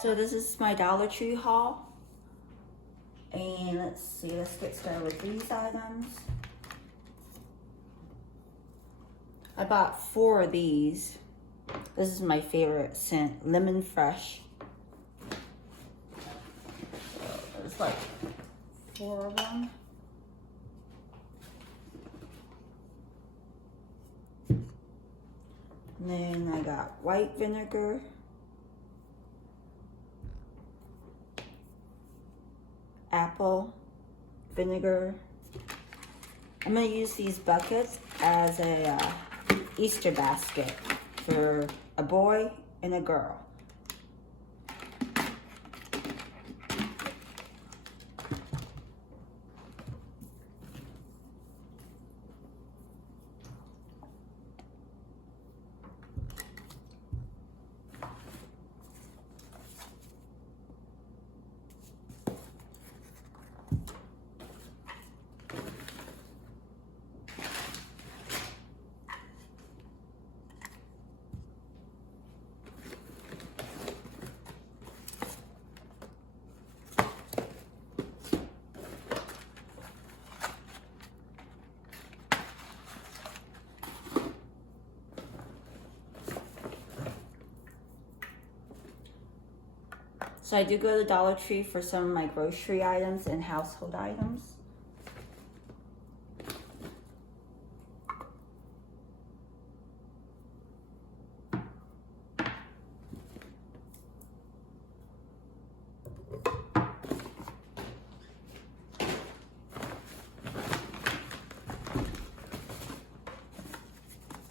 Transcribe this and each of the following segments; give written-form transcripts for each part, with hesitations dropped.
So this is my Dollar Tree haul. And let's see, let's get started with these items. I bought 4 of these. This is my favorite scent, Lemon Fresh. So there's like 4 of them. And then I got white vinegar, apple vinegar. I'm going to use these buckets as a Easter basket for a boy and a girl. So I do go to Dollar Tree for some of my grocery items and household items.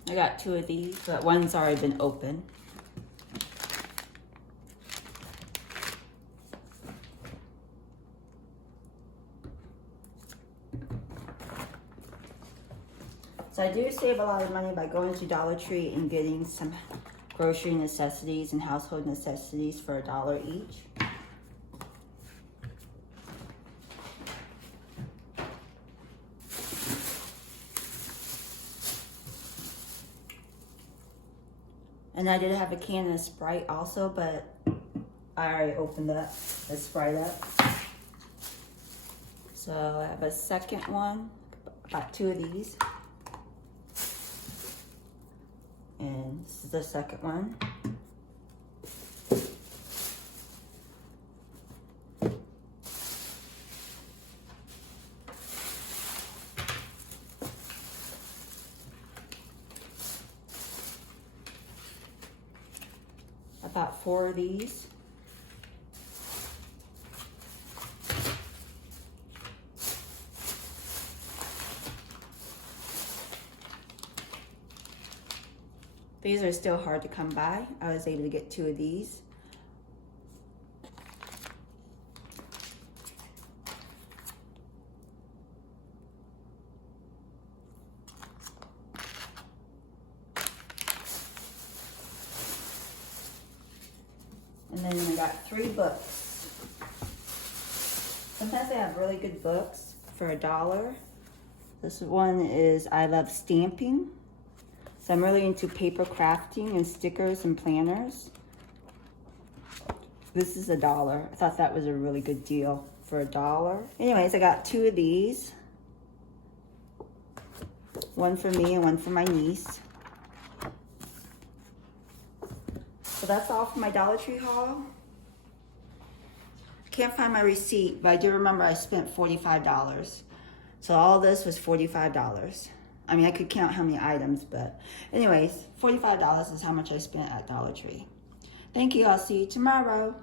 I got 2 of these, but one's already been opened. So I do save a lot of money by going to Dollar Tree and getting some grocery necessities and household necessities for $1 each. And I did have a can of Sprite also, but I already opened the Sprite up. So I have a second one, got 2 of these. And this is the second one. I bought 4 of these. These are still hard to come by. I was able to get 2 of these. And then I got 3 books. Sometimes they have really good books for $1. This one is I Love Stamping. So I'm really into paper crafting and stickers and planners. This is $1. I thought that was a really good deal for $1. Anyways, I got 2 of these. One for me and one for my niece. So that's all for my Dollar Tree haul. I can't find my receipt, but I do remember I spent $45. So all this was $45. I mean, I could count how many items, but anyways, $45 is how much I spent at Dollar Tree. Thank you. I'll see you tomorrow.